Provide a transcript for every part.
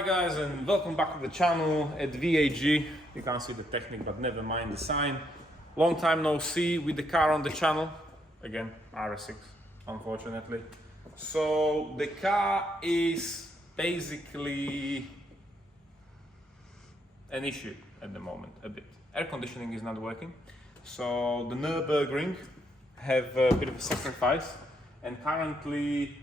Hi guys, and welcome back to the channel at VAG. You can't see the technique, but never mind the sign. Long time no see with the car on the channel. Again, RS6, unfortunately. So the car is basically an issue at the moment, a bit. Air conditioning is not working. So the Nürburgring have a bit of a sacrifice, and currently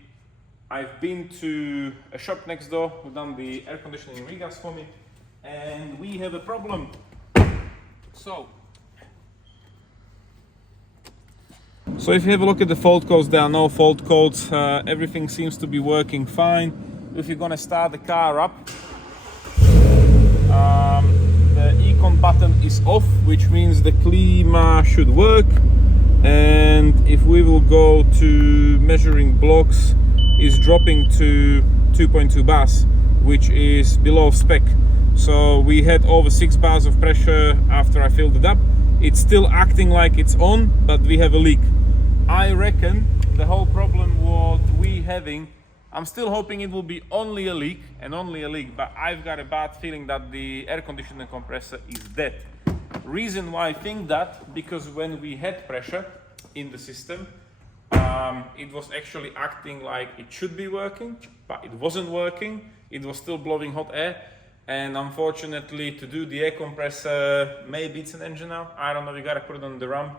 I've been to a shop next door who've done the air conditioning regas for me, and we have a problem. So if you have a look at the fault codes, there are no fault codes. Everything seems to be working fine. If you're gonna start the car up, the econ button is off, which means the klima should work. And if we will go to measuring blocks, is dropping to 2.2 bars, which is below spec. So we had over 6 bars of pressure after I filled it up. It's still acting like it's on, but we have a leak. I reckon the whole problem what we having, I'm still hoping it will be only a leak and only a leak, but I've got a bad feeling that the air conditioning compressor is dead. Reason why I think that, because when we had pressure in the system, it was actually acting like it should be working, but it wasn't working. It was still blowing hot air, and unfortunately to do the air compressor, maybe it's an engine now, I don't know, we gotta put it on the RAM,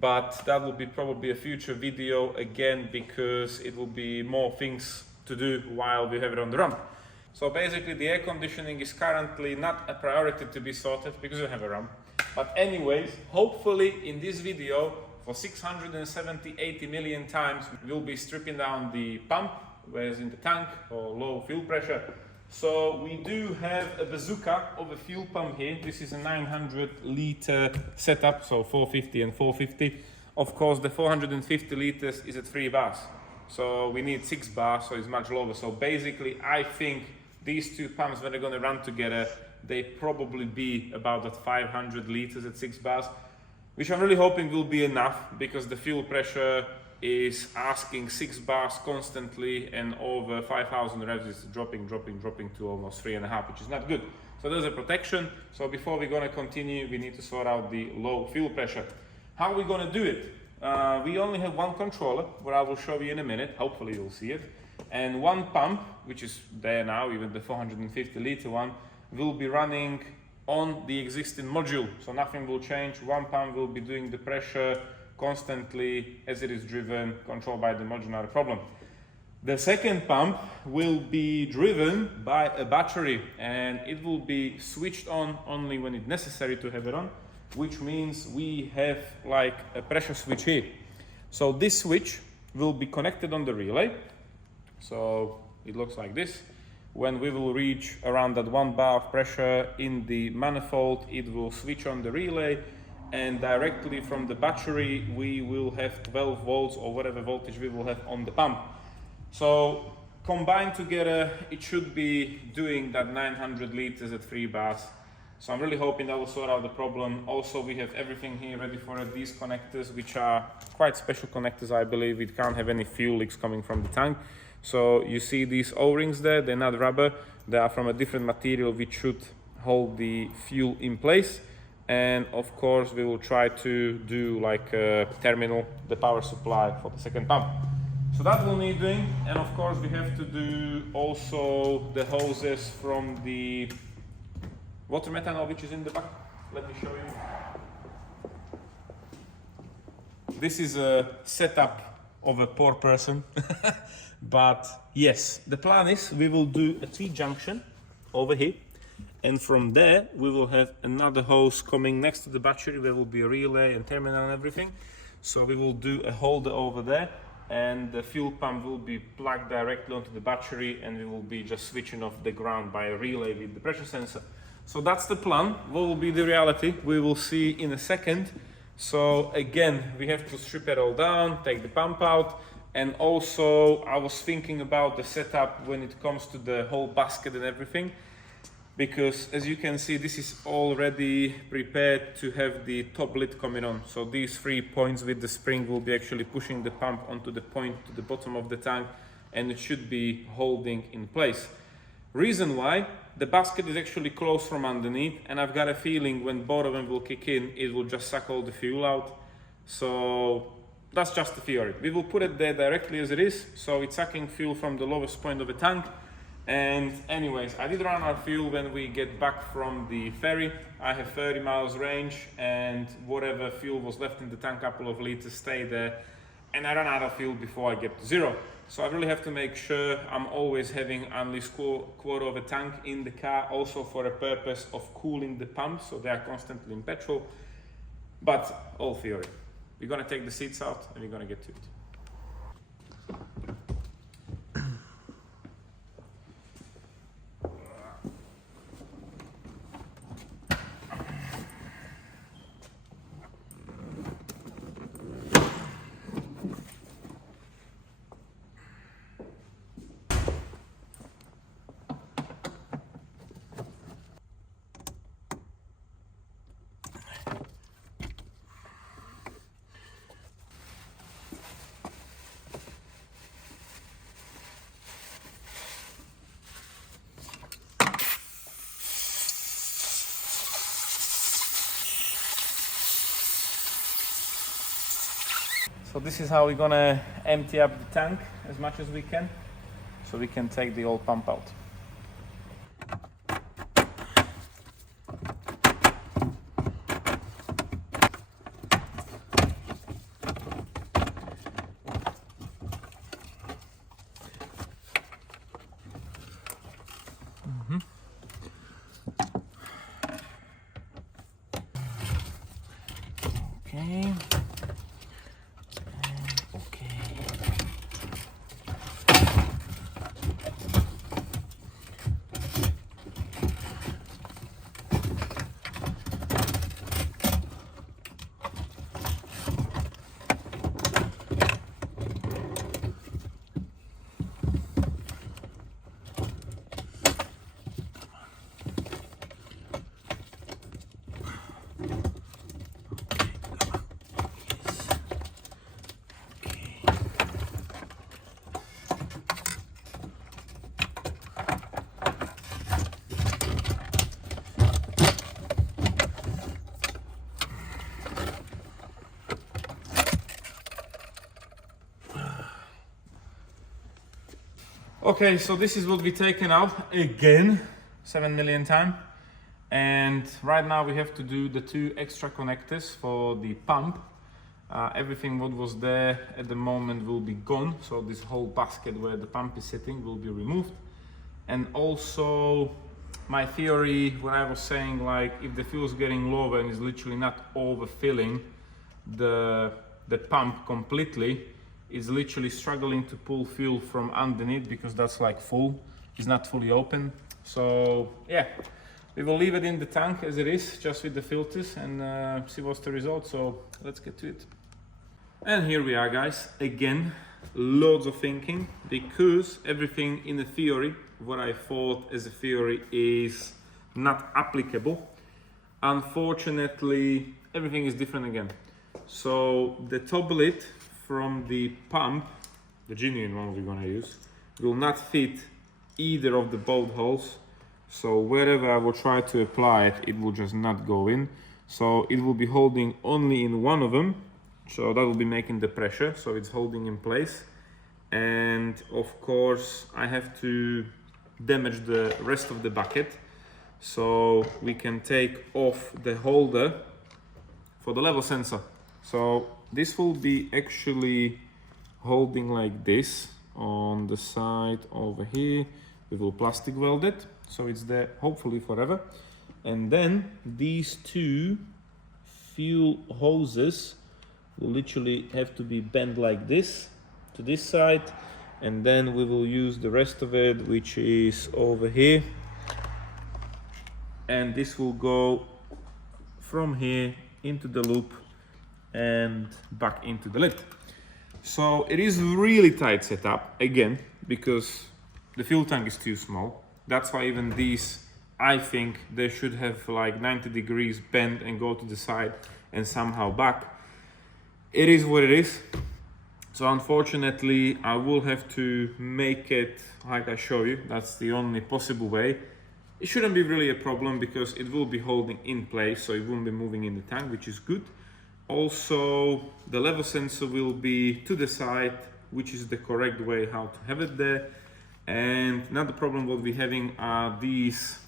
but that will be probably a future video again, because it will be more things to do while we have it on the RAM. So basically the air conditioning is currently not a priority to be sorted because we have a RAM. But anyways, hopefully in this video, for 670-80 million times, we'll be stripping down the pump, whereas in the tank, for low fuel pressure. So we do have a bazooka of a fuel pump here. This is a 900-liter setup, so 450 and 450. Of course, the 450 liters is at 3 bars. So we need 6 bars, so it's much lower. So basically, I think these two pumps, when they're gonna run together, they probably be about at 500 liters at 6 bars. Which I'm really hoping will be enough, because the fuel pressure is asking 6 bars constantly, and over 5,000 revs is dropping to almost 3.5, which is not good. So there's a protection. So before we're gonna continue, we need to sort out the low fuel pressure. How are we gonna do it? We only have one controller, where I will show you in a minute, hopefully you'll see it, and one pump, which is there now, even the 450 liter one, will be running on the existing module, so nothing will change. One pump will be doing the pressure constantly as it is driven, controlled by the module, not a problem. The second pump will be driven by a battery, and it will be switched on only when it's necessary to have it on, which means we have like a pressure switch here. So this switch will be connected on the relay, so it looks like this. When we will reach around that 1 bar of pressure in the manifold, it will switch on the relay, and directly from the battery we will have 12 volts or whatever voltage we will have on the pump. So combined together, it should be doing that 900 liters at 3 bars. So I'm really hoping that will sort out the problem. Also, we have everything here ready for it. These connectors, which are quite special connectors, I believe. It can't have any fuel leaks coming from the tank. So you see these O-rings there, they're not rubber, they are from a different material which should hold the fuel in place. And of course we will try to do like a terminal, the power supply for the second pump. So that will need doing, and of course we have to do also the hoses from the water methanol which is in the back. Let me show you. This is a setup of a poor person. But yes, the plan is we will do a T-junction over here, and from there we will have another hose coming next to the battery. There will be a relay and terminal and everything. So we will do a holder over there, and the fuel pump will be plugged directly onto the battery, and we will be just switching off the ground by a relay with the pressure sensor. So that's the plan. What will be the reality, we will see in a second. So again, we have to strip it all down, take the pump out. And also I was thinking about the setup when it comes to the whole basket and everything, because as you can see, this is already prepared to have the top lid coming on. So these 3 points with the spring will be actually pushing the pump onto the point to the bottom of the tank, and it should be holding in place. Reason why the basket is actually closed from underneath, and I've got a feeling when both of them will kick in, it will just suck all the fuel out. So that's just the theory. We will put it there directly as it is, so it's sucking fuel from the lowest point of the tank. And anyways, I did run out of fuel when we get back from the ferry. I have 30 miles range, and whatever fuel was left in the tank, a couple of liters, stay there. And I ran out of fuel before I get to zero. So I really have to make sure I'm always having at least quarter of a tank in the car, also for a purpose of cooling the pump, so they are constantly in petrol. But all theory. We're gonna take the seats out and we're gonna get to it. So this is how we're gonna empty up the tank as much as we can, so we can take the old pump out. Okay. Okay, so this is what we've taken out again, 7 million times. And right now we have to do the 2 extra connectors for the pump. Everything what was there at the moment will be gone. So this whole basket where the pump is sitting will be removed. And also my theory, when I was saying like if the fuel is getting lower and is literally not overfilling the pump completely, is literally struggling to pull fuel from underneath because that's like full, it's not fully open. So yeah, we will leave it in the tank as it is, just with the filters, and see what's the result. So let's get to it. And here we are, guys. Again, loads of thinking, because everything in the theory, what I thought as a theory, is not applicable. Unfortunately, everything is different again. So the top lid from the pump, the genuine one we're gonna use, will not fit either of the bolt holes. So wherever I will try to apply it, it will just not go in. So it will be holding only in one of them. So that will be making the pressure, so it's holding in place. And of course, I have to damage the rest of the bucket. So we can take off the holder for the level sensor. So this will be actually holding like this on the side over here. We will plastic weld it, so it's there hopefully forever. And then these 2 fuel hoses will literally have to be bent like this to this side, and then we will use the rest of it, which is over here, and this will go from here into the loop and back into the lid. So it is really tight setup again, because the fuel tank is too small. That's why even these, I think they should have like 90 degrees bent and go to the side and somehow back. It is what it is. So unfortunately, I will have to make it like I show you. That's the only possible way. It shouldn't be really a problem because it will be holding in place, so it won't be moving in the tank, which is good. Also, the level sensor will be to the side, which is the correct way how to have it there. And another problem what we're having are these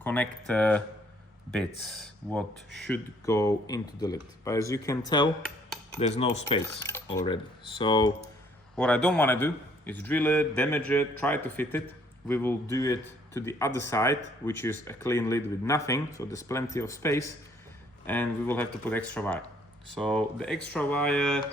connector bits what should go into the lid, but as you can tell there's no space already. So what I don't want to do is drill it, damage it, try to fit it. We will do it to the other side, which is a clean lid with nothing, so there's plenty of space, and we will have to put extra wire. So the extra wire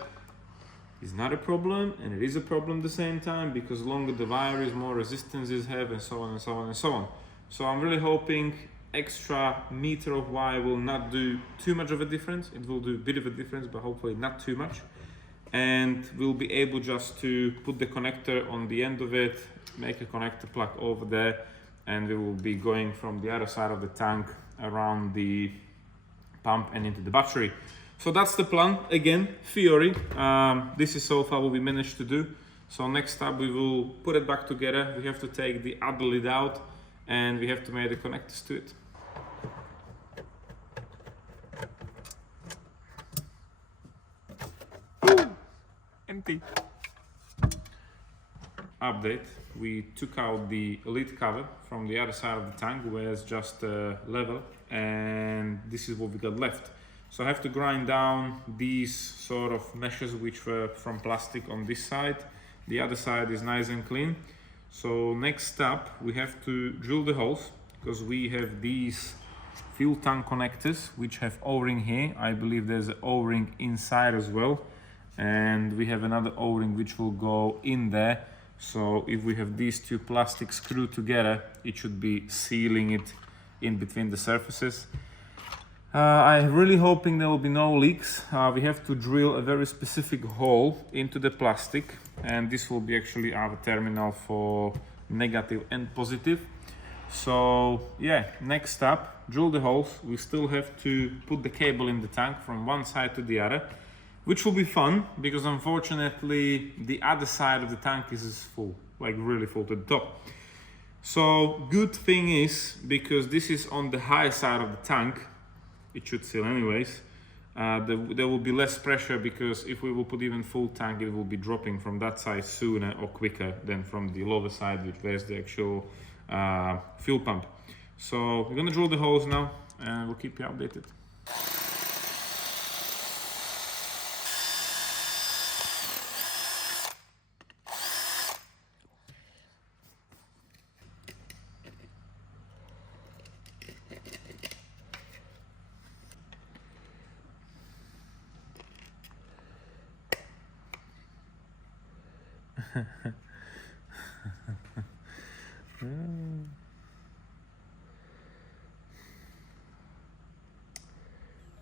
is not a problem, and it is a problem at the same time, because longer the wire is, more resistances have, and so on and so on and so on. So I'm really hoping extra meter of wire will not do too much of a difference. It will do a bit of a difference, but hopefully not too much. And we'll be able just to put the connector on the end of it, make a connector plug over there, and we will be going from the other side of the tank around the pump and into the battery. So that's the plan. Again, theory. This is so far what we managed to do. So next up we will put it back together. We have to take the other lid out and we have to make the connectors to it. Empty. Update. We took out the lid cover from the other side of the tank where it's just level, and this is what we got left. So I have to grind down these sort of meshes which were from plastic on this side. The other side is nice and clean. So next up we have to drill the holes, because we have these fuel tank connectors which have O-ring here. I believe there's an O-ring inside as well, and we have another O-ring which will go in there. So if we have these two plastic screwed together, it should be sealing it in between the surfaces. I'm really hoping there will be no leaks. We have to drill a very specific hole into the plastic, and this will be actually our terminal for negative and positive. So yeah, next up, drill the holes. We still have to put the cable in the tank from one side to the other, which will be fun because unfortunately the other side of the tank is full, like really full to the top. So good thing is, because this is on the high side of the tank, it should seal anyways, there will be less pressure, because if we will put even full tank, it will be dropping from that side sooner or quicker than from the lower side, which where's the actual fuel pump. So we're gonna drill the holes now and we'll keep you updated.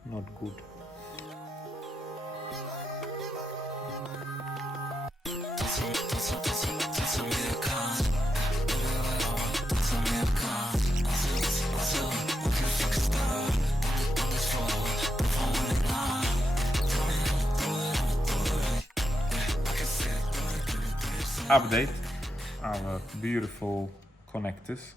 Not good. Update our beautiful connectors.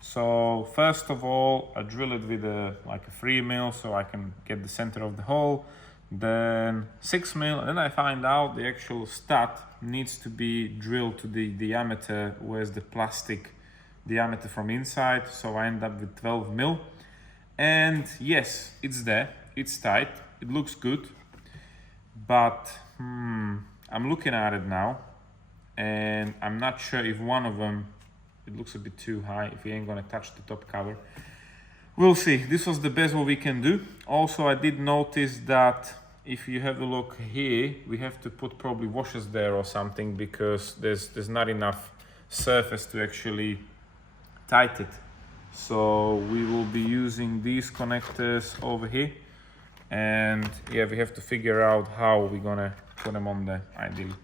So first of all, I drill it with a 3mm so I can get the center of the hole, then 6mm, and then I find out the actual stud needs to be drilled to the diameter, where's the plastic diameter from inside, so I end up with 12mm. And yes, it's there, it's tight, it looks good, but I'm looking at it now and I'm not sure if one of them, it looks a bit too high, if we ain't gonna touch the top cover. We'll see. This was the best what we can do. Also, I did notice that if you have a look here, we have to put probably washers there or something, because there's not enough surface to actually tighten it. So we will be using these connectors over here, and yeah, we have to figure out how we're gonna put them on there ideally.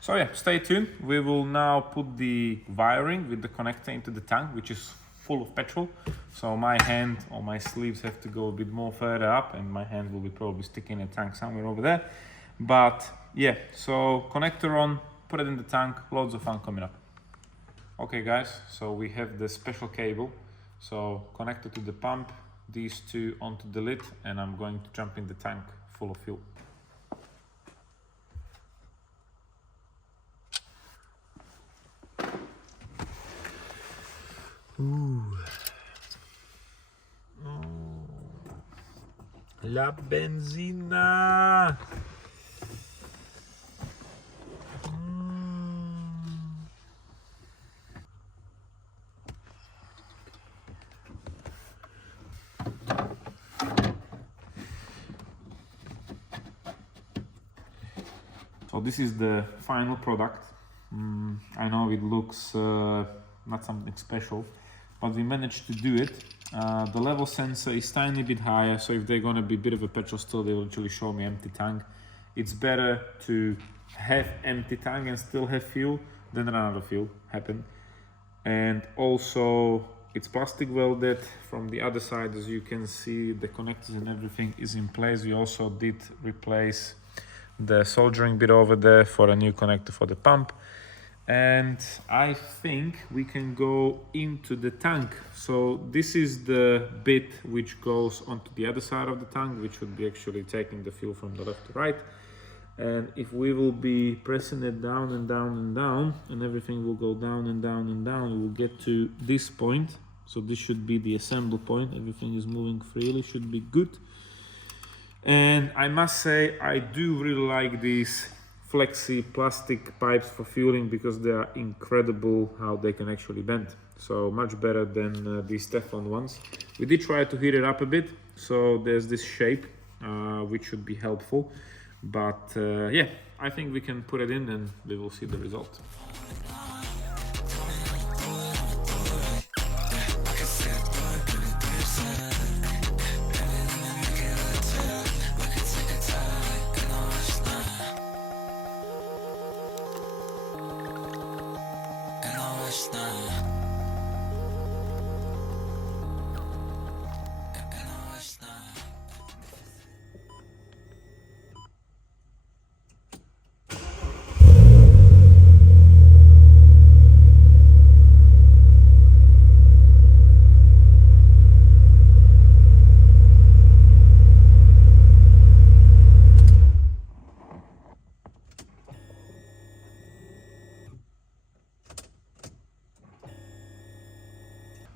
So yeah, stay tuned. We will now put the wiring with the connector into the tank, which is full of petrol. So my hand or my sleeves have to go a bit more further up, and my hand will be probably sticking in a tank somewhere over there. But yeah, so connector on, put it in the tank, loads of fun coming up. Okay guys, so we have the special cable So connected to the pump, these two onto the lid, and I'm going to jump in the tank full of fuel. Ooh. Oh. La benzina. So this is the final product. I know it looks not something special, but we managed to do it. The level sensor is tiny bit higher, so if they're gonna be a bit of a petrol still, they will actually show me empty tank. It's better to have empty tank and still have fuel than run out of fuel happen. And also it's plastic welded from the other side. As you can see, the connectors and everything is in place. We also did replace the soldering bit over there for a new connector for the pump. And I think we can go into the tank. So this is the bit which goes onto the other side of the tank, which would be actually taking the fuel from the left to right. And if we will be pressing it down and down and down, and everything will go down and down and down, we will get to this point. So this should be the assemble point. Everything is moving freely, should be good. And I must say, I do really like these flexi plastic pipes for fueling, because they are incredible how they can actually bend. So much better than these Teflon ones. We did try to heat it up a bit, so there's this shape which should be helpful. But yeah, I think we can put it in and we will see the result.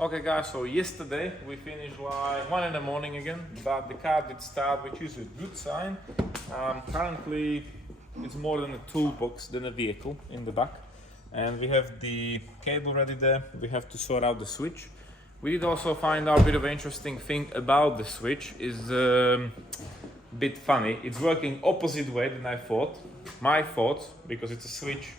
Okay guys, so yesterday we finished like 1 in the morning again, but the car did start, which is a good sign. Currently it's more than a toolbox than a vehicle in the back, and we have the cable ready there. We have to sort out the switch. We did also find out a bit of an interesting thing about the switch. Is a bit funny. It's working opposite way than I thought. My thoughts, because it's a switch.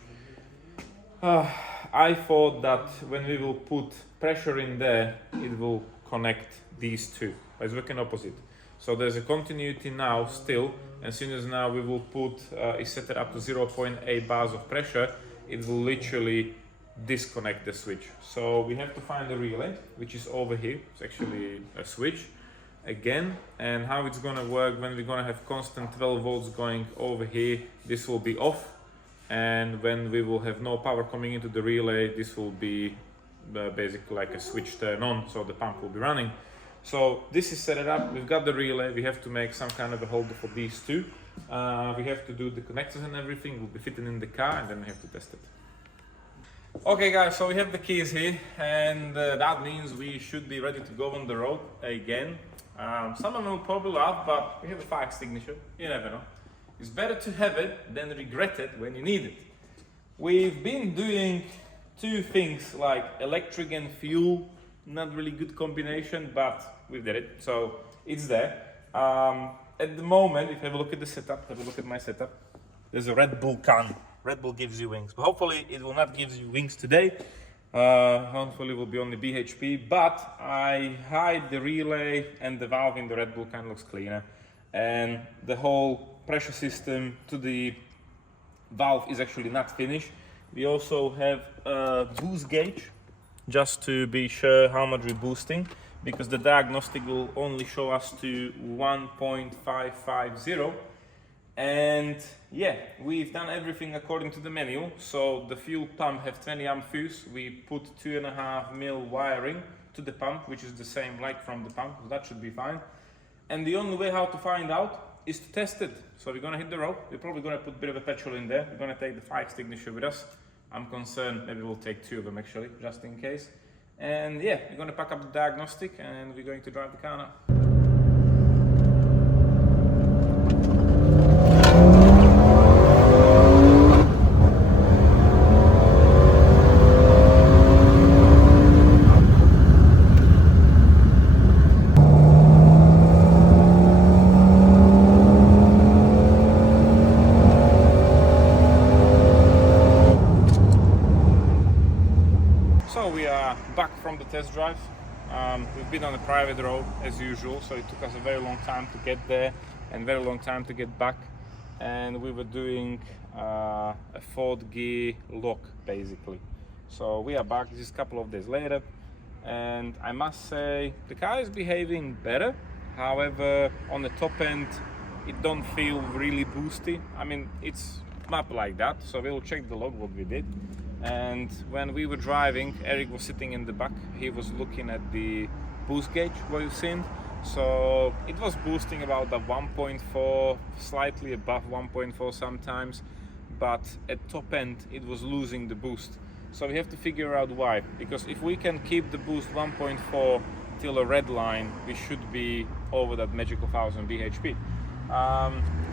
I thought that when we will put pressure in there, it will connect these two. It's working opposite. So there's a continuity now still. As soon as now we will put, is set it up to 0.8 bars of pressure, it will literally disconnect the switch. So we have to find the relay, which is over here. It's actually a switch again. And how it's gonna work, when we're gonna have constant 12 volts going over here, this will be off. And when we will have no power coming into the relay, this will be basically like a switch turn on, so the pump will be running. So this is set it up. We've got the relay. We have to make some kind of a holder for these two. We have to do the connectors and everything. We'll be fitting in the car, and then we have to test it. Okay guys, so we have the keys here, and that means we should be ready to go on the road again. Some of them will probably laugh, but we have a fire extinguisher. You never know. It's better to have it than regret it when you need it. We've been doing two things like electric and fuel, not really good combination, but we did it, so it's there. At the moment, if you have a look at the setup, have a look at my setup, there's a Red Bull can. Red Bull gives you wings, but hopefully it will not give you wings today. Hopefully it will be only BHP, but I hide the relay and the valve in the Red Bull can, looks cleaner. And the whole pressure system to the valve is actually not finished. We also have a boost gauge, just to be sure how much we're boosting, because the diagnostic will only show us to 1.550. And yeah, we've done everything according to the manual. So the fuel pump have 20 amp fuse. We put 2.5 mil wiring to the pump, which is the same like from the pump, so that should be fine. And the only way how to find out is to test it. So we're gonna hit the road. We're probably gonna put a bit of a petrol in there. We're gonna take the 5 extinguisher with us. I'm concerned maybe we'll take 2 of them actually, just in case. And yeah, we're gonna pack up the diagnostic and we're going to drive the car now. Back from the test drive. We've been on a private road as usual, so it took us a very long time to get there and very long time to get back, and we were doing a 4th gear lock basically. So we are back. This is a couple of days later, and I must say the car is behaving better. However, on the top end it don't feel really boosty. I mean, it's not like that, so we'll check the log what we did. And when we were driving, Eric was sitting in the back. He was looking at the boost gauge, what you've seen. So it was boosting about the 1.4, slightly above 1.4 sometimes, but at top end it was losing the boost. So we have to figure out why, because if we can keep the boost 1.4 till a red line, we should be over that magical 1000 bhp.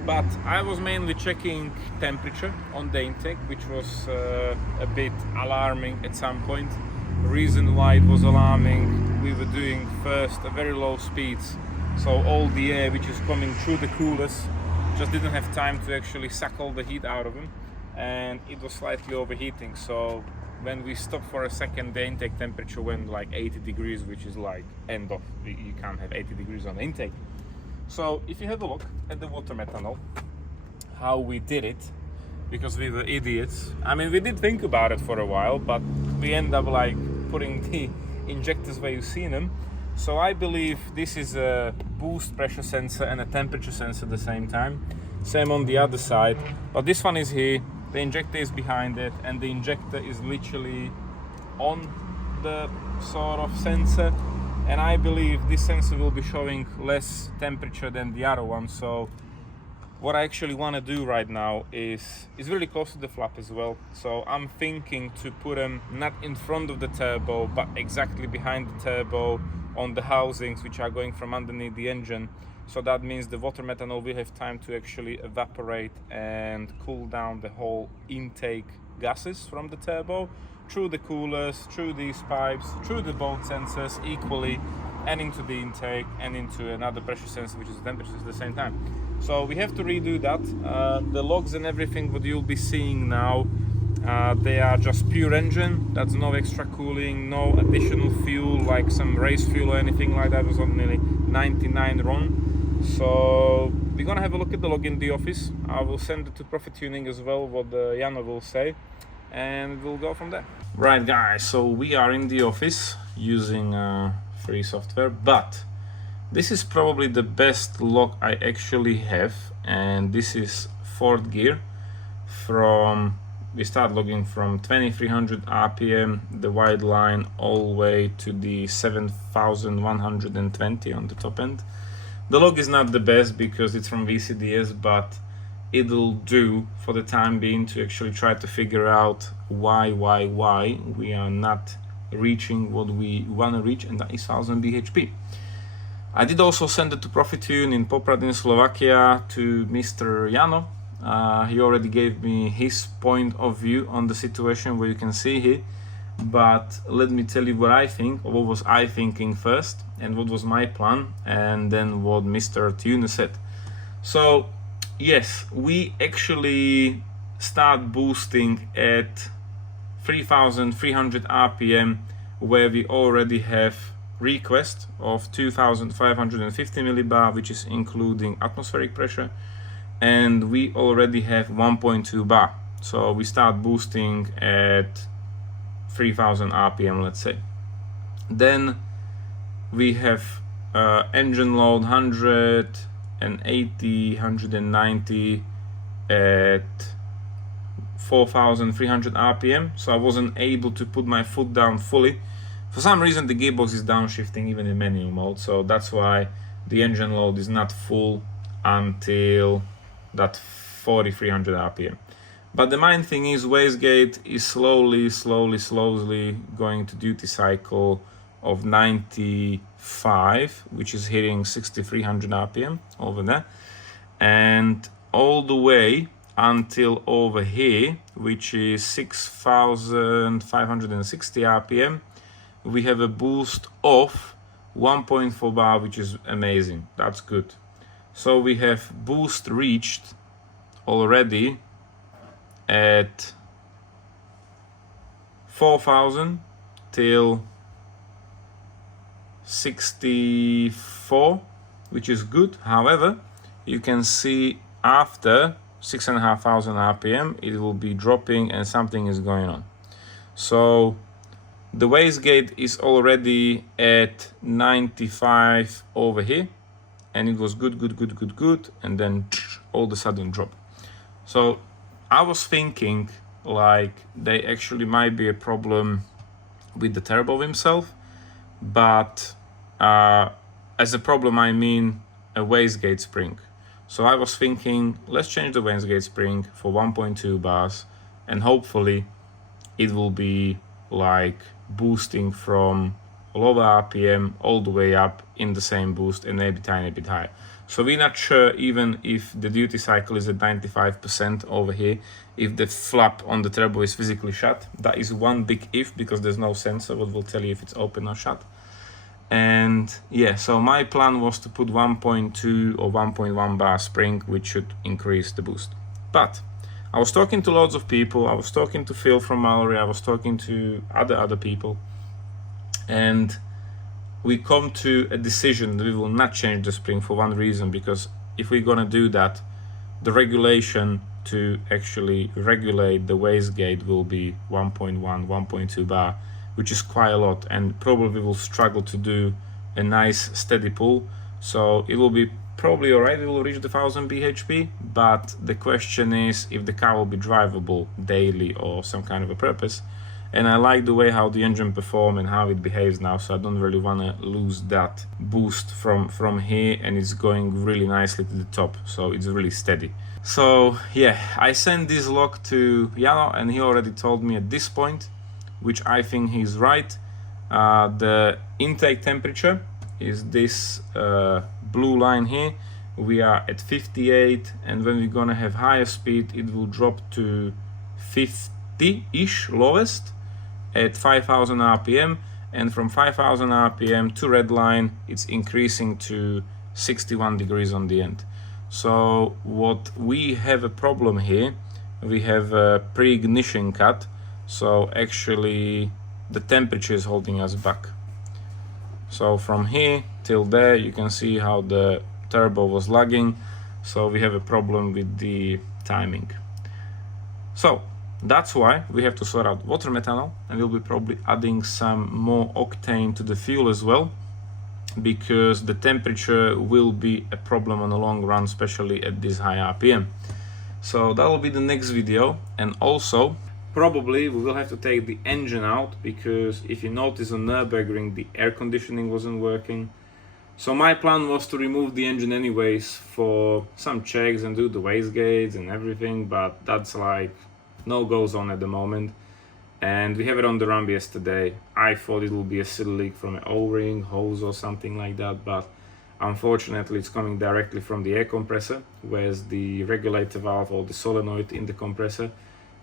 But I was mainly checking temperature on the intake, which was a bit alarming at some point. The reason why it was alarming, we were doing first a very low speeds, so all the air which is coming through the coolers just didn't have time to actually suck all the heat out of them, and it was slightly overheating. So when we stopped for a second, the intake temperature went like 80 degrees, which is like end of, you can't have 80 degrees on the intake. So if you have a look at the water methanol, how we did it, because we were idiots. I mean, we did think about it for a while, but we end up like putting the injectors where you've seen them. So I believe this is a boost pressure sensor and a temperature sensor at the same time. Same on the other side, but this one is here, the injector is behind it, and the injector is literally on the sort of sensor. And I believe this sensor will be showing less temperature than the other one. So what I actually want to do right now is really close to the flap as well. So I'm thinking to put them not in front of the turbo, but exactly behind the turbo on the housings which are going from underneath the engine. So that means the water methanol will have time to actually evaporate and cool down the whole intake gases from the turbo, through the coolers, through these pipes, through the both sensors equally, and into the intake and into another pressure sensor, which is the temperature at the same time. So we have to redo that. The logs and everything what you'll be seeing now, they are just pure engine. That's no extra cooling, no additional fuel like some race fuel or anything like that. It was on nearly 99 run. So we're gonna have a look at the log in the office. I will send it to Profit Tuning as well, what Jano will say, and we'll go from there. Right guys, so we are in the office using free software, but this is probably the best log I actually have, and this is 4th gear. We start logging from 2300 RPM, the wide line, all the way to the 7120 on the top end. The log is not the best because it's from VCDS, but it'll do for the time being to actually try to figure out why we are not reaching what we want to reach, and that is 1000 bhp. I did also send it to Profitune in Poprad in Slovakia to Mr. Jano. He already gave me his point of view on the situation, where you can see here, but let me tell you what I think, or what was I thinking first, and what was my plan, and then what Mr. Tune said. So yes, we actually start boosting at 3300 RPM, where we already have request of 2550 millibar, which is including atmospheric pressure, and we already have 1.2 bar. So we start boosting at 3000 RPM, let's say. Then we have engine load 180, 190 at 4300 RPM. So I wasn't able to put my foot down fully For some reason the gearbox is downshifting even in manual mode, so that's why the engine load is not full until that 4300 RPM. But the main thing is wastegate is slowly going to duty cycle of 95, which is hitting 6300 RPM over there, and all the way until over here, which is 6560 RPM, we have a boost of 1.4 bar, which is amazing. That's good. So we have boost reached already at 4000 till 64, which is good. However, you can see after 6500 RPM it will be dropping and something is going on. So the wastegate is already at 95 over here, and it was good, and then all of a sudden drop. So I was thinking like they actually might be a problem with the turbo himself, but as a problem I mean a wastegate spring. So I was thinking, let's change the wastegate spring for 1.2 bars, and hopefully it will be like boosting from lower RPM all the way up in the same boost and maybe tiny bit higher. So we're not sure even if the duty cycle is at 95% over here, if the flap on the turbo is physically shut. That is one big if, because there's no sensor what will tell you if it's open or shut. And yeah, so my plan was to put 1.2 or 1.1 bar spring, which should increase the boost. But I was talking to loads of people. I was talking to Phil from Mallory. I was talking to other people, and we come to a decision that we will not change the spring for one reason, because if we're gonna do that, the regulation to actually regulate the wastegate will be 1.1, 1.2 bar, which is quite a lot, and probably will struggle to do a nice steady pull. So it will be probably alright, it will reach the 1000 bhp, but the question is if the car will be drivable daily or some kind of a purpose. And I like the way how the engine performs and how it behaves now, so I don't really want to lose that boost from here, and it's going really nicely to the top, so it's really steady. So yeah, I sent this log to Jano, and he already told me at this point, which I think he's right, the intake temperature is this blue line here. We are at 58, and when we're gonna have higher speed it will drop to 50-ish lowest at 5000 RPM, and from 5000 RPM to red line it's increasing to 61 degrees on the end. So what we have a problem here, we have a pre-ignition cut, so actually the temperature is holding us back. So from here till there you can see how the turbo was lagging, so we have a problem with the timing. So that's why we have to sort out water methanol, and we'll be probably adding some more octane to the fuel as well, because the temperature will be a problem on the long run, especially at this high RPM. So that will be the next video. And also probably we will have to take the engine out, because if you notice on Nürburgring the air conditioning wasn't working. So my plan was to remove the engine anyways for some checks and do the wastegates and everything, but that's like no goes on at the moment. And we have it on the ramp yesterday. I thought it would be a silly leak from an O-ring, hose or something like that, but unfortunately it's coming directly from the air compressor, where's the regulator valve or the solenoid in the compressor,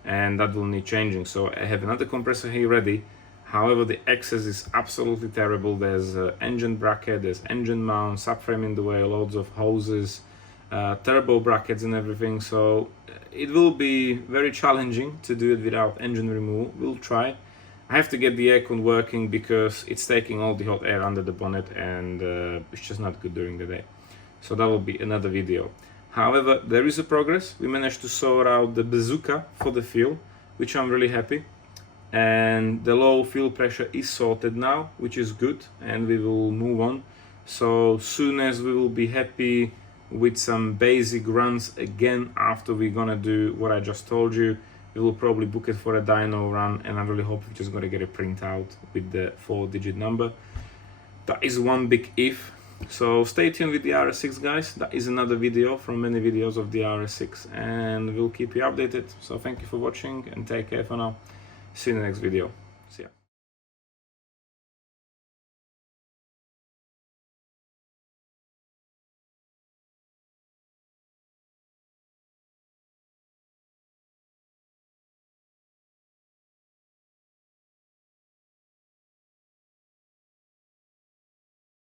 and that will need changing. So I have another compressor here ready. However, the access is absolutely terrible. There's an engine bracket, there's engine mount, subframe in the way, loads of hoses, turbo brackets and everything. So it will be very challenging to do it without engine removal. We'll try. I have to get the aircon working because it's taking all the hot air under the bonnet, and it's just not good during the day. So that will be another video. However, there is a progress. We managed to sort out the bazooka for the fuel, which I'm really happy. And the low fuel pressure is sorted now, which is good, and we will move on. So soon as we will be happy with some basic runs again, after we're gonna do what I just told you, we will probably book it for a dyno run, and I really hope we're just going to get a printout with the 4-digit number. That is one big if. So stay tuned with the RS6, guys. That is another video from many videos of the RS6, and we'll keep you updated. So thank you for watching and take care for now. See you in the next video. See ya.